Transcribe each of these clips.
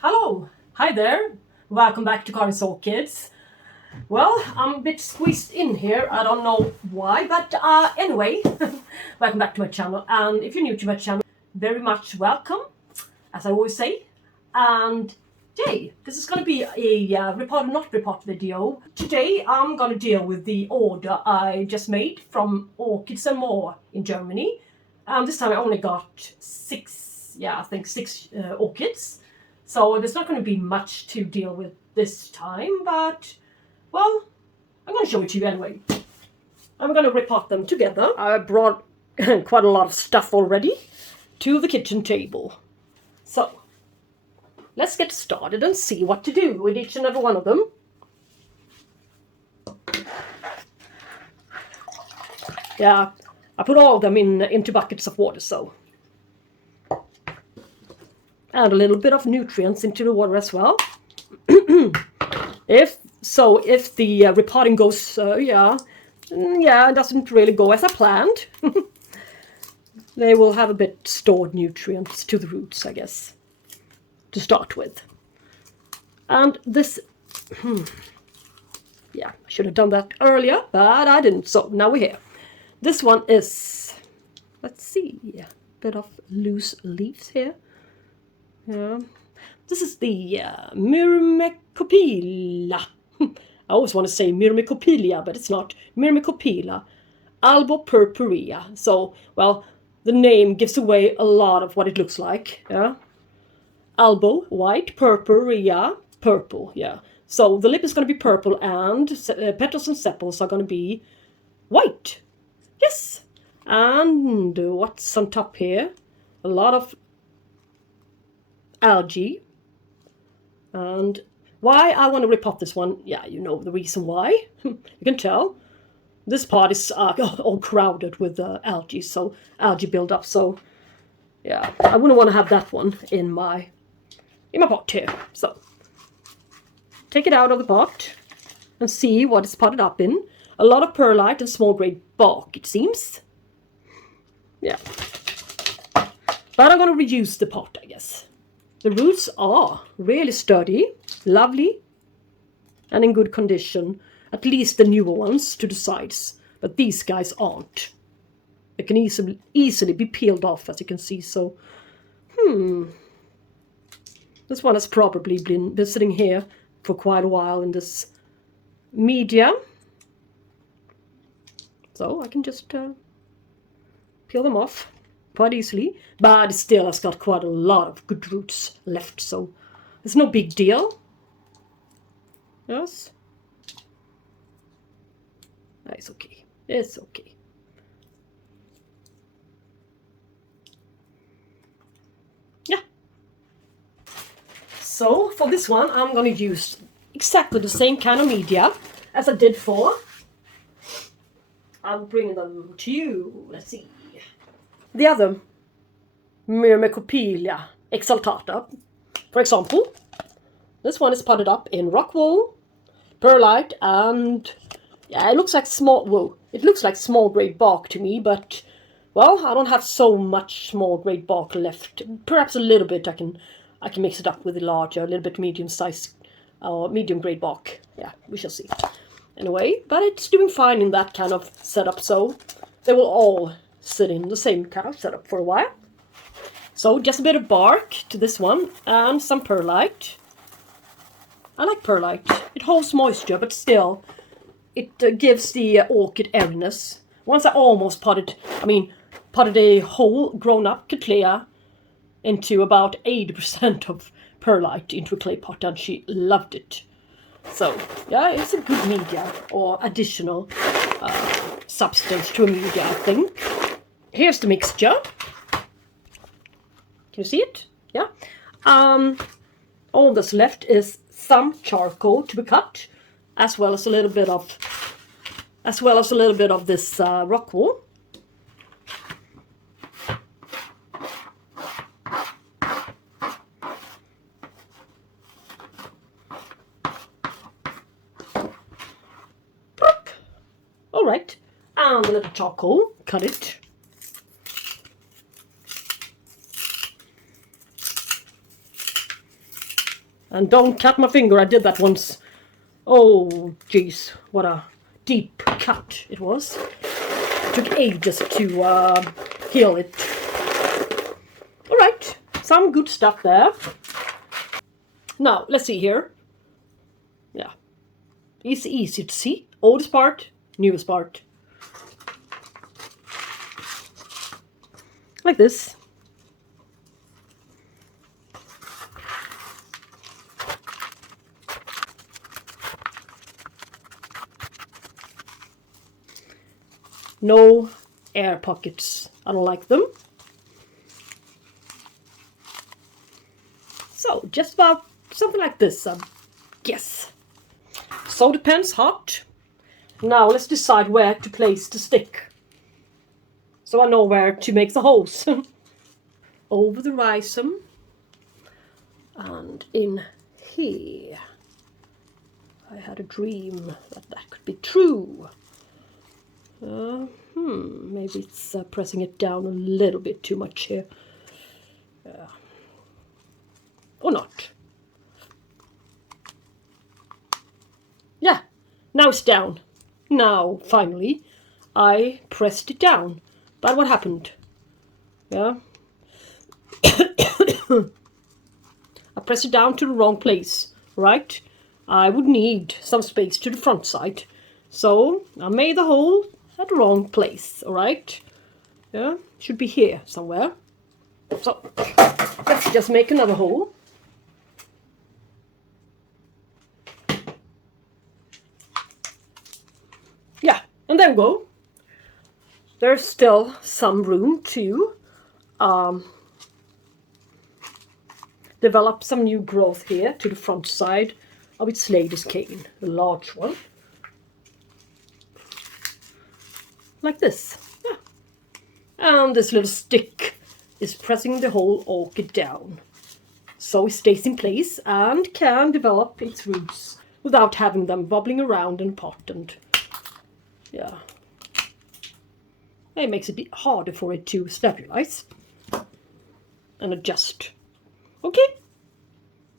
Hello, hi there, welcome back to Karge's Orchids. Well, I'm a bit squeezed in here, I don't know why, but anyway, welcome back to my channel, and if you're new to my channel, very much welcome, as I always say, and yay, this is going to be a repot or not repot video. Today I'm going to deal with the order I just made from Orchids and More in Germany, and this time I only got six orchids. So there's not going to be much to deal with this time, but, well, I'm going to show it to you anyway. I'm going to repot them together. I brought quite a lot of stuff already to the kitchen table. So, let's get started and see what to do with each and every one of them. Yeah, I put all of them into buckets of water, so. And a little bit of nutrients into the water as well. If the repotting goes, it doesn't really go as I planned. They will have a bit stored nutrients to the roots, I guess, to start with. And this, I should have done that earlier, but I didn't, so now we're here. This one is, let's see, a bit of loose leaves here. Yeah, this is the Myrmecophila. I always want to say Myrmecophila, but it's not. Myrmecophila, albu purpurea. So, well, the name gives away a lot of what it looks like. Yeah, albu, white, purpurea, purple. Yeah. So the lip is going to be purple, and petals and sepals are going to be white. Yes. And what's on top here? A lot of algae. And why I want to repot this one, you know the reason why. You can tell this part is all crowded with algae, so algae build up, so I wouldn't want to have that one in my pot here. So take it out of the pot and see what it's potted up in. A lot of perlite and small grade bark, it seems. Yeah, but I'm going to reuse the pot, I guess. The roots are really sturdy, lovely, and in good condition. At least the newer ones to the sides. But these guys aren't. They can easily be peeled off, as you can see. So, this one has probably been sitting here for quite a while in this media. So I can just peel them off quite easily, but it still has got quite a lot of good roots left, so it's no big deal. Yes, it's okay, it's okay. Yeah, so for this one I'm going to use exactly the same kind of media as I did for. I'll bring them to you. Let's see. The other Myrmecophila Exaltata, for example, this one is potted up in rock wool, perlite, and it looks like small grade bark to me, but well, I don't have so much small grade bark left. Perhaps a little bit I can mix it up with a little bit medium size medium grade bark. Yeah, we shall see. Anyway, but it's doing fine in that kind of setup, so they will all sit in the same kind of setup for a while. So just a bit of bark to this one and some perlite. I like perlite. It holds moisture, but still it gives the orchid airiness. Once I almost potted a whole grown-up Cattleya into about 80% of perlite into a clay pot, and she loved it. So yeah, it's a good media or additional substance to a media, I think. Here's the mixture. Can you see it? Yeah. All that's left is some charcoal to be cut, as well as a little bit of this rock wool. All right, and a little charcoal. Cut it. And don't cut my finger, I did that once. Oh, jeez, what a deep cut it was. It took ages to heal it. Alright, some good stuff there. Now, let's see here. Yeah, it's easy to see. Oldest part, newest part. Like this. No air pockets. I don't like them. So, just about something like this, I guess. So the pen's hot. Now let's decide where to place the stick. So I know where to make the holes. Over the rhizome. And in here. I had a dream that that could be true. Maybe it's pressing it down a little bit too much here. Or not. Yeah, now it's down. Now, finally, I pressed it down. But what happened? Yeah. I pressed it down to the wrong place, right? I would need some space to the front side. So, I made the hole at the wrong place, alright? Yeah, should be here somewhere. So, let's just make another hole. Yeah, and there we go. There's still some room to develop some new growth here to the front side of its latest cane, a large one. Like this. Yeah. And this little stick is pressing the whole orchid down. So it stays in place and can develop its roots without having them wobbling around in a pot. And yeah, it makes it harder for it to stabilize and adjust. Okay,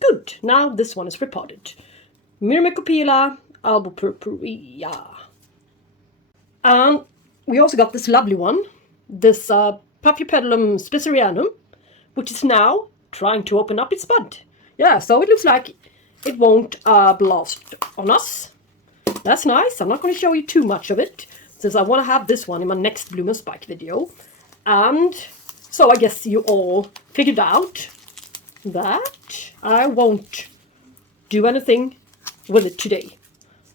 good. Now this one is repotted. Myrmecophila albopurpurea. And we also got this lovely one, this Paphiopedilum Spicerianum, which is now trying to open up its bud. Yeah, so it looks like it won't blast on us. That's nice. I'm not going to show you too much of it, since I want to have this one in my next Bloom and Spike video. And so I guess you all figured out that I won't do anything with it today.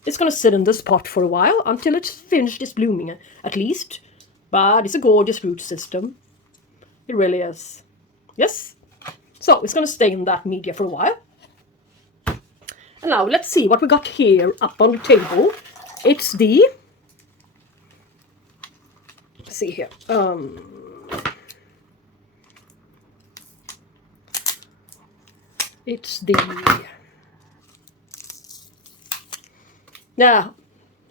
It's going to sit in this pot for a while until it's finished its blooming, at least. But it's a gorgeous root system. It really is. Yes? So it's going to stay in that media for a while. And now let's see what we got here up on the table. It's the... Let's see here. It's the... Yeah,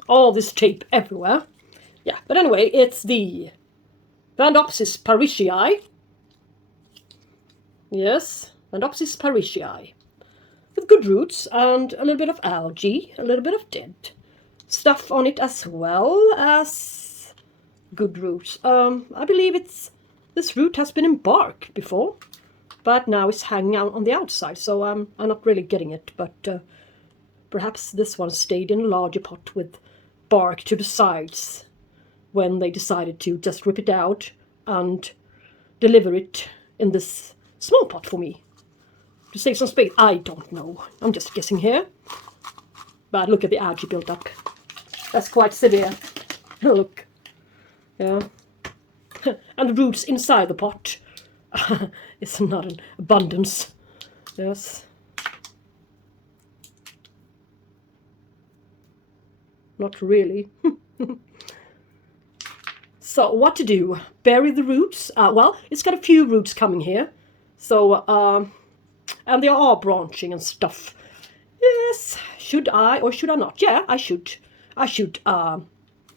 all this tape everywhere. Yeah, but anyway, it's the Vandopsis Parishii. Yes, Vandopsis Parishii. With good roots and a little bit of algae, a little bit of dead stuff on it, as well as good roots. I believe this root has been in bark before, but now it's hanging out on the outside, so I'm not really getting it, but perhaps this one stayed in a larger pot with bark to the sides when they decided to just rip it out and deliver it in this small pot for me to save some space. I don't know. I'm just guessing here. But look at the algae built up. That's quite severe. Look. Yeah. And the roots inside the pot. It's not an abundance. Yes. Not really. So what to do? Bury the roots? Well, it's got a few roots coming here. So, and they are branching and stuff. Yes, should I or should I not? Yeah, I should. I should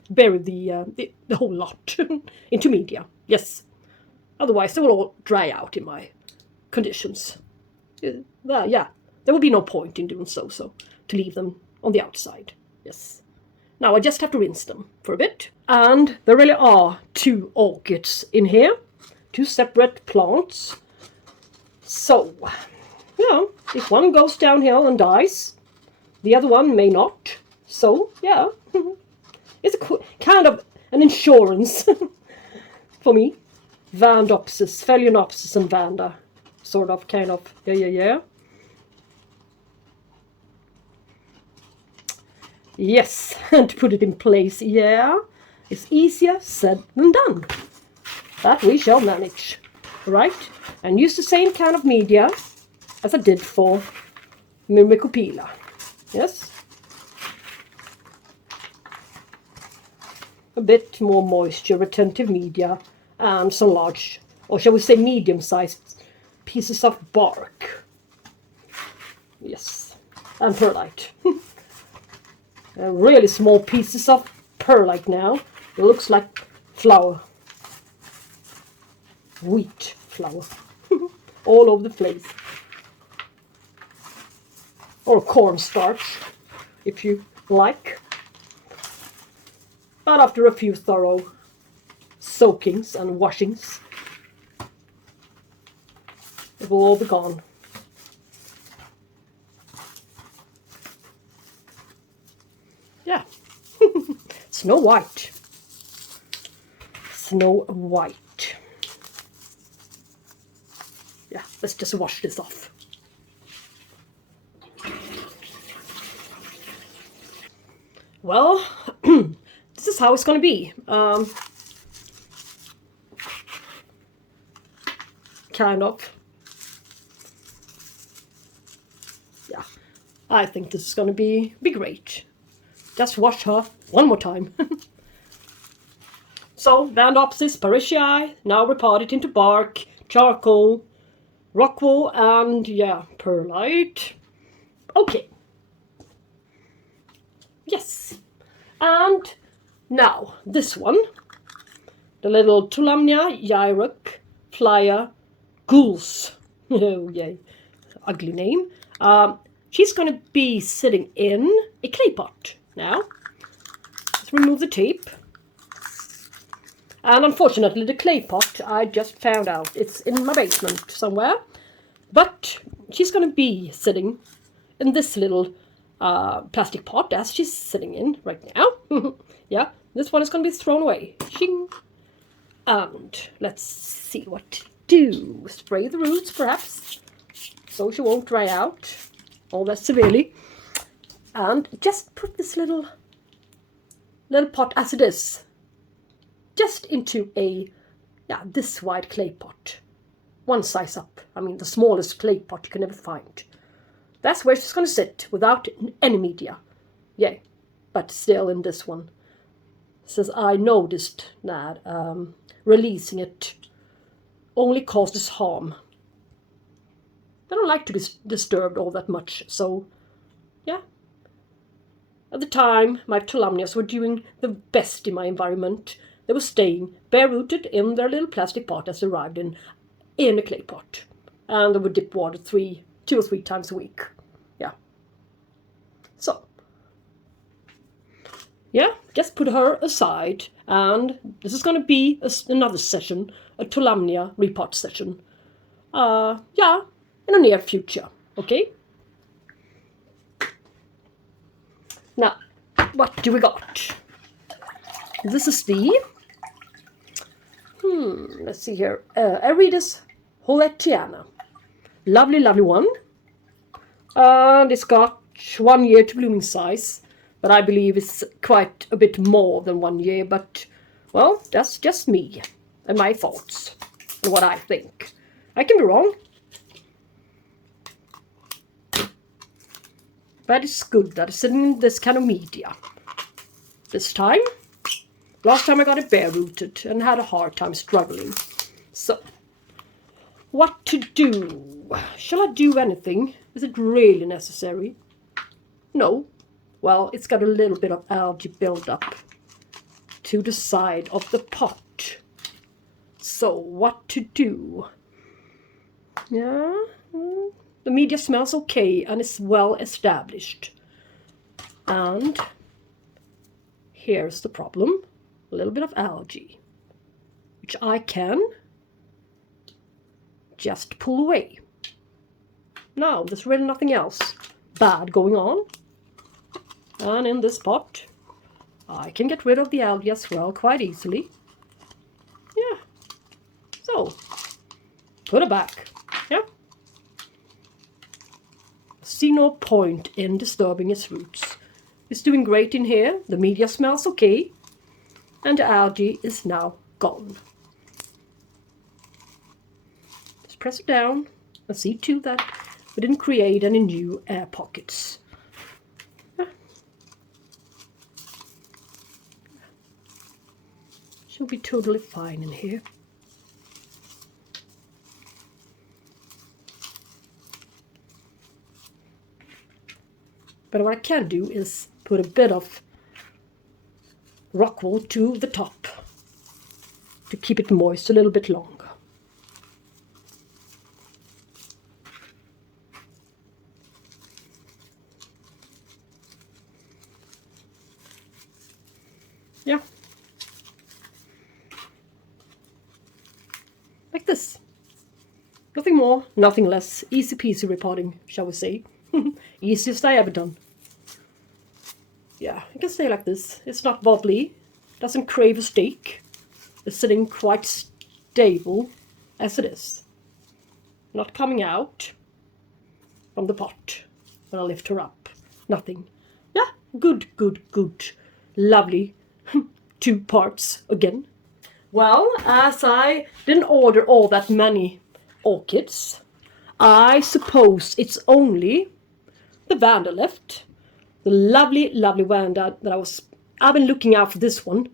bury the whole lot into media. Yes. Otherwise, they will all dry out in my conditions. Yeah. there would be no point in doing so, to leave them on the outside. Yes. Now I just have to rinse them for a bit. And there really are 2 orchids in here. 2 separate plants. So, you know, if one goes downhill and dies, the other one may not. So, yeah, it's a kind of an insurance for me. Vandopsis, Phalaenopsis and Vanda. Sort of, kind of, yeah. Yes, and to put it in place, yeah, it's easier said than done. But we shall manage, right? And use the same kind of media as I did for Myrmecophila. Yes. A bit more moisture retentive media and some large, or shall we say medium-sized pieces of bark. Yes, and perlite. Really small pieces of perlite now. It looks like flour. Wheat flour. All over the place. Or cornstarch, if you like. But after a few thorough soakings and washings, it will all be gone. Yeah. Snow White. Snow White. Yeah, let's just wash this off. Well, this is how it's going to be. Kind of. Yeah, I think this is going to be great. Just wash her one more time. So, Vandopsis, Parishii, now repotted into bark, charcoal, rock wool, and yeah, perlite. Okay. Yes. And now, this one, the little Tolumnia, Jairak, flyer, ghouls. Oh, yay. Ugly name. She's going to be sitting in a clay pot now. Let's remove the tape. And unfortunately, the clay pot, I just found out, it's in my basement somewhere. But she's going to be sitting in this little plastic pot as she's sitting in right now. Yeah, this one is going to be thrown away. Shing. And let's see what to do. Spray the roots, perhaps, so she won't dry out all that severely. And just put this little pot as it is, just into a, yeah, this wide clay pot. One size up. I mean, the smallest clay pot you can ever find. That's where she's going to sit, without any media. Yay. But still in this one. Says, I noticed that releasing it only causes harm. They don't like to be disturbed all that much, so, yeah. At the time, my Tolumnias were doing the best in my environment. They were staying bare-rooted in their little plastic pot as they arrived in a clay pot. And they would dip water 2 or 3 times a week. Yeah. So, yeah, just put her aside. And this is going to be another session, a Tolumnia repot session. Yeah, in the near future. Okay? Now, what do we got? This is the, let's see here, Aridus Holetiana. Lovely, lovely one. And it's got 1 year to blooming size, but I believe it's quite a bit more than 1 year, but, well, that's just me and my thoughts and what I think. I can be wrong. But it's good that it's in this kind of media. This time. Last time I got it bare-rooted and had a hard time struggling. So, what to do? Shall I do anything? Is it really necessary? No. Well, it's got a little bit of algae build-up to the side of the pot. So, what to do? Yeah. the media smells okay and is well established. And here's the problem. A little bit of algae, which I can just pull away. Now, there's really nothing else bad going on. And in this pot, I can get rid of the algae as well quite easily. Yeah. So, put it back. Yeah. See no point in disturbing its roots. It's doing great in here. The media smells okay. And the algae is now gone. Just press it down and see to that we didn't create any new air pockets. Yeah. Should be totally fine in here. But what I can do is put a bit of rock wool to the top to keep it moist a little bit longer. Yeah. Like this. Nothing more, nothing less. Easy peasy repotting, shall we say. Easiest I ever done. Yeah, you can stay like this. It's not wobbly, doesn't crave a steak. It's sitting quite stable as it is. Not coming out from the pot when I lift her up. Nothing. Yeah, good, good, good. Lovely. 2 parts again. Well, as I didn't order all that many orchids, I suppose it's only the Vanda left. The lovely, lovely Vanda that I've been looking out for this one.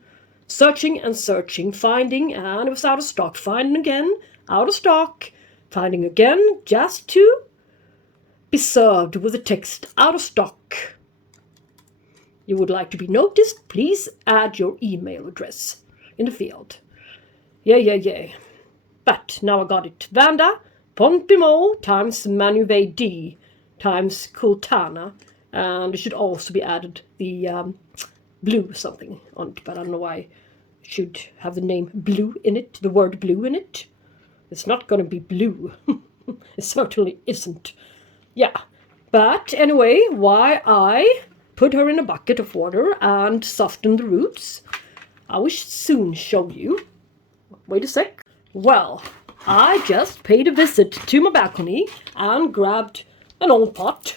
Searching and searching, finding, and it was out of stock. Finding again, out of stock. Finding again, just to be served with the text, out of stock. You would like to be noticed, please add your email address in the field. Yeah. But now I got it. Vanda, Ponpimol times Manuve D times Kultana. And it should also be added the blue something on it, but I don't know why it should have the name blue in it, the word blue in it. It's not going to be blue. It certainly isn't. Yeah, but anyway, why I put her in a bucket of water and soften the roots, I will soon show you. Wait a sec. Well, I just paid a visit to my balcony and grabbed an old pot.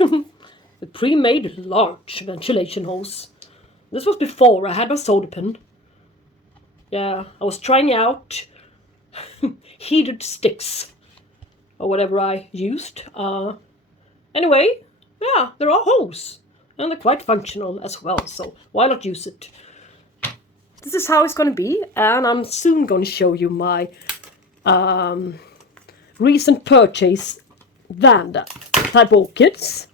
The pre-made large ventilation hose. This was before I had my soda pen. Yeah, I was trying out heated sticks or whatever I used. Anyway, yeah, there are holes and they're quite functional as well, so why not use it? This is how it's going to be, and I'm soon going to show you my recent purchase Vanda type orchids,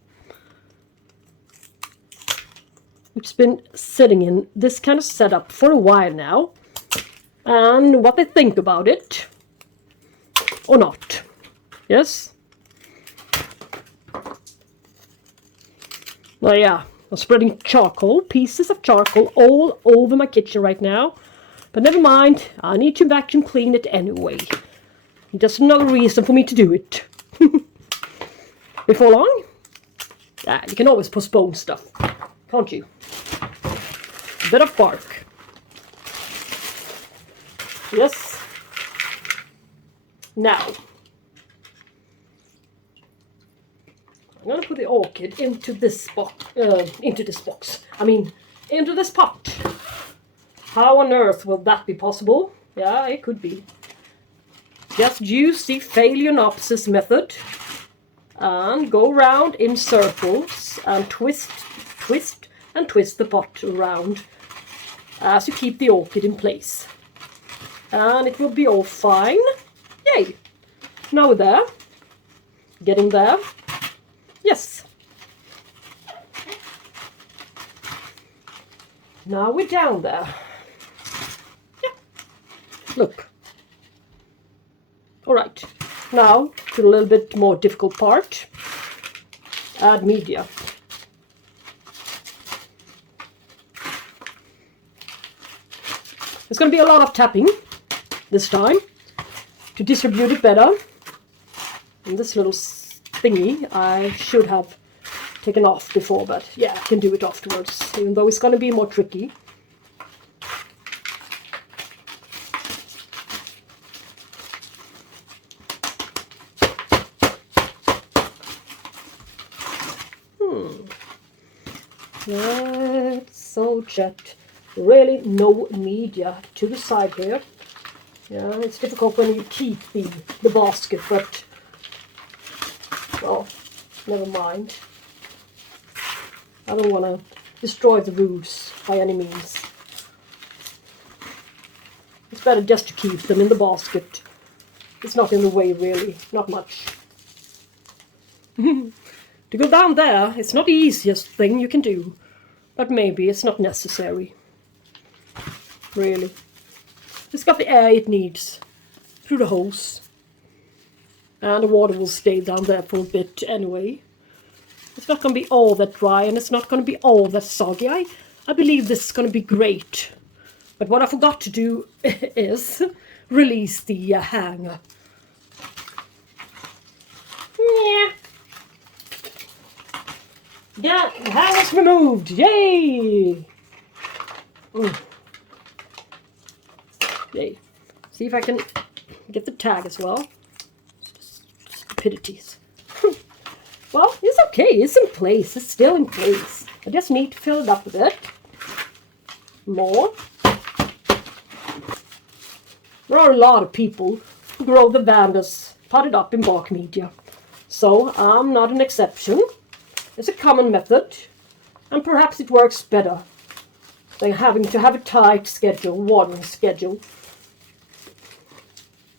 which has been sitting in this kind of setup for a while now, and what they think about it or not. Yes. Well, yeah, I'm spreading charcoal, pieces of charcoal all over my kitchen right now, but never mind, I need to vacuum clean it anyway. Just another reason for me to do it. Before long, yeah, you can always postpone stuff, can't you? A bit of bark. Yes. Now, I'm going to put the orchid into this box. Into this pot. How on earth will that be possible? Yeah, it could be. Just use the Phalaenopsis method and go around in circles and twist the pot around as you keep the orchid in place. And it will be all fine. Yay! Now we're there. Getting there. Yes. Now we're down there. Yeah. Look. All right. Now to the little bit more difficult part. Add media. There's going to be a lot of tapping this time to distribute it better. And this little thingy I should have taken off before, but yeah, I can do it afterwards, even though it's going to be more tricky. So just really no media to the side here. Yeah, it's difficult when you keep the basket, but well, never mind. I don't want to destroy the roots by any means. It's better just to keep them in the basket. It's not in the way really, not much. To go down there, it's not the easiest thing you can do, but maybe it's not necessary. Really. It's got the air it needs through the hose. And the water will stay down there for a bit anyway. It's not going to be all that dry, and it's not going to be all that soggy. I believe this is going to be great. But what I forgot to do is release the hanger. Yeah. Yeah, the hanger's removed. Yay! Yay. See if I can get the tag as well. Stupidities. Well, it's okay. It's in place. It's still in place. I just need to fill it up a bit more. There are a lot of people who grow the Vandas potted up in bark media. So I'm not an exception. It's a common method, and perhaps it works better than having to have a tight schedule, watering schedule,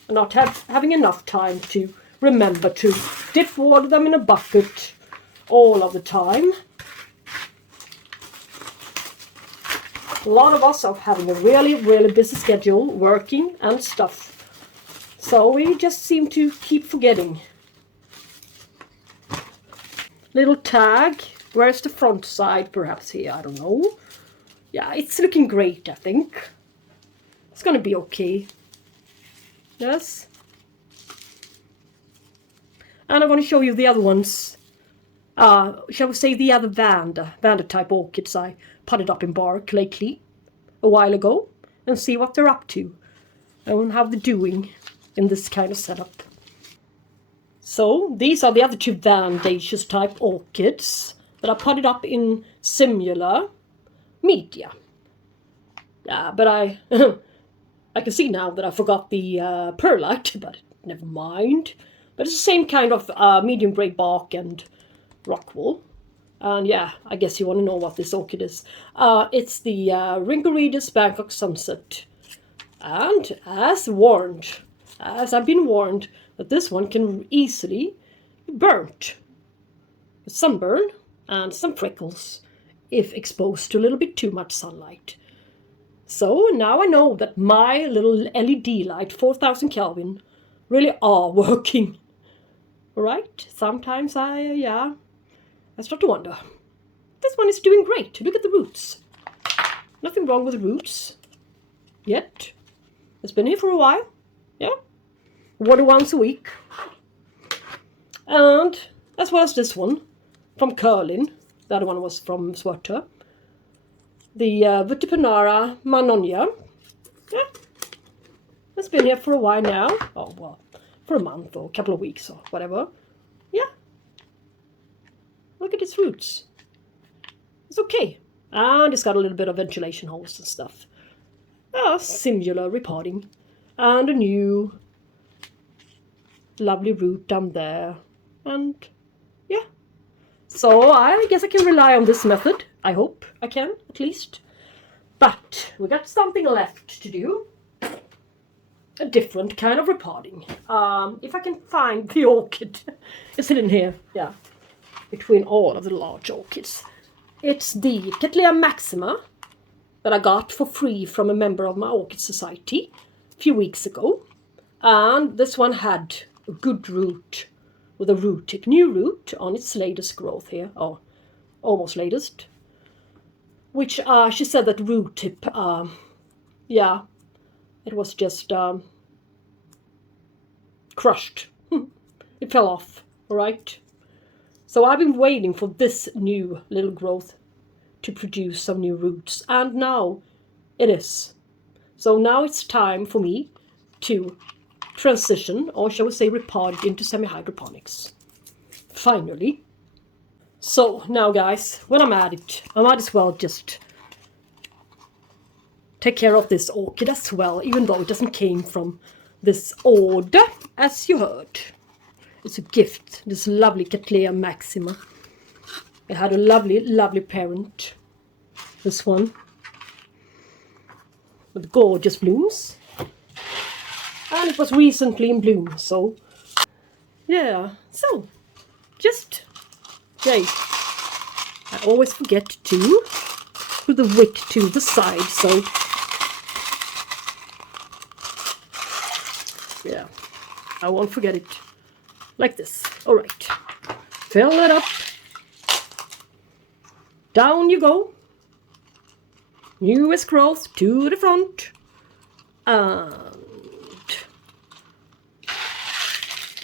and not having enough time to remember to dip water them in a bucket all of the time. A lot of us are having a really busy schedule, working and stuff, so we just seem to keep forgetting. Little tag. Where's the front side? Perhaps here, I don't know. Yeah, it's looking great, I think. It's gonna be okay. Yes. And I want to show you the other ones. Shall we say the other Vanda type orchids I potted up in bark lately, a while ago, and see what they're up to and how they're doing in this kind of setup. So these are the other two Vandaceous type orchids that I potted up in similar media. Yeah, but I can see now that I forgot the perlite, but never mind. But it's the same kind of medium grey bark and rock wool. And yeah, I guess you want to know what this orchid is. It's the Ringoredis Bangkok Sunset. And as I've been warned, that this one can easily be burnt. With sunburn and some freckles if exposed to a little bit too much sunlight. So now I know that my little LED light, 4000 Kelvin, really are working. Right? Sometimes I start to wonder. This one is doing great. Look at the roots. Nothing wrong with the roots. Yet. It's been here for a while. Yeah. Water once a week. And as well as this one from Curlin. The other one was from Schwerter. The Vitipanara Manonia. Yeah. It's been here for a while now. Oh, well, for a month or a couple of weeks or whatever. Yeah. Look at its roots. It's okay. And it's got a little bit of ventilation holes and stuff. Similar repotting. And a new lovely root down there. And yeah. So I guess I can rely on this method. I hope I can, at least. But we got something left to do. A different kind of repotting. If I can find the orchid. It's hidden here. Yeah. Between all of the large orchids. It's the Cattleya maxima that I got for free from a member of my orchid society a few weeks ago. And this one had a good root with a root tip, new root on its latest growth here, or almost latest. Which she said that root tip, yeah, it was just crushed. It fell off, all right? So I've been waiting for this new little growth to produce some new roots, and now it is. So now it's time for me to transition, or shall we say repot it into semi-hydroponics. Finally. So now guys, when I'm at it, I might as well just take care of this orchid as well, even though it doesn't came from this order, as you heard. It's a gift, this lovely Cattleya maxima. It had a lovely, lovely parent, this one, with gorgeous blooms. And it was recently in bloom, so yeah, so just, yay. I always forget to put the wick to the side, so yeah, I won't forget it. Like this. All right. Fill it up. Down you go. Newest growth to the front. And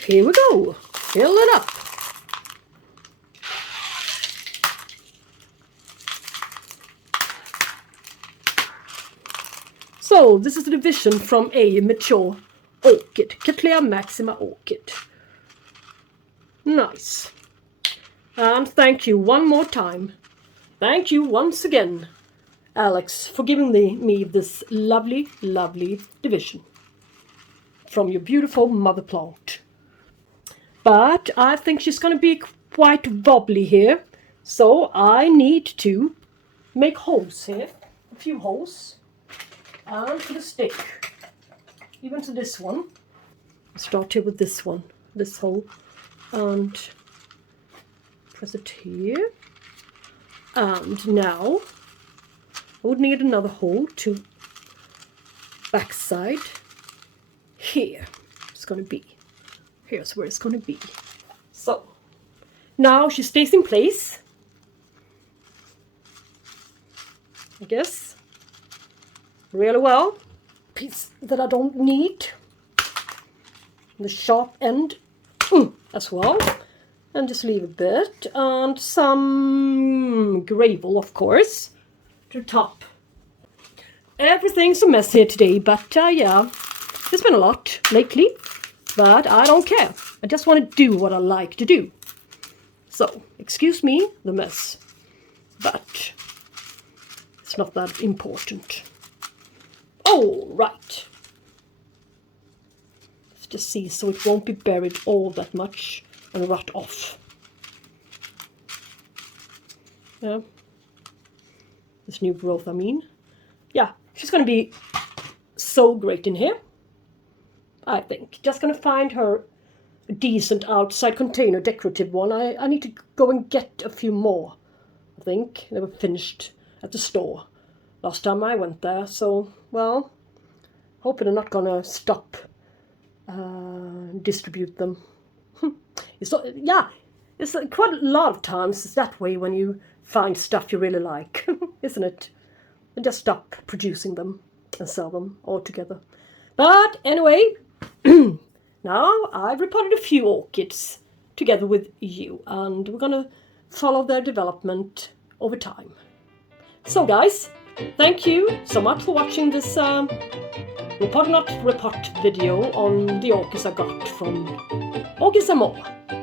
here we go. Fill it up. So this is the division from a mature orchid. Cattleya maxima orchid. Nice. And thank you one more time. Thank you once again, Alex, for giving me this lovely, lovely division from your beautiful mother plant. But I think she's going to be quite wobbly here, so I need to make holes here, a few holes, and put a stick, even to this one. I'll start here with this one, this hole. And press it here, and now I would need another hole to backside here. It's going to be, here's where it's going to be. So now she stays in place, I guess, really well. Piece that I don't need, the sharp end as well, and just leave a bit, and some gravel, of course, to top. Everything's a mess here today, but yeah, there's been a lot lately, but I don't care. I just want to do what I like to do. So, excuse me, the mess, but it's not that important. All right. Just see so it won't be buried all that much and rot off. Yeah, this new growth, I mean. Yeah, she's going to be so great in here, I think. Just going to find her a decent outside container, decorative one. I need to go and get a few more, I think. They were finished at the store last time I went there, so, well, hoping they're not going to stop distribute them. It's quite a lot of times it's that way when you find stuff you really like, isn't it? And just stop producing them and sell them altogether. But anyway, now I've repotted a few orchids together with you, and we're gonna follow their development over time. So guys, thank you so much for watching this repot video on the orchids I got from Orchids and more.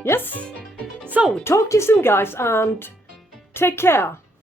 Yes? So, talk to you soon guys, and take care.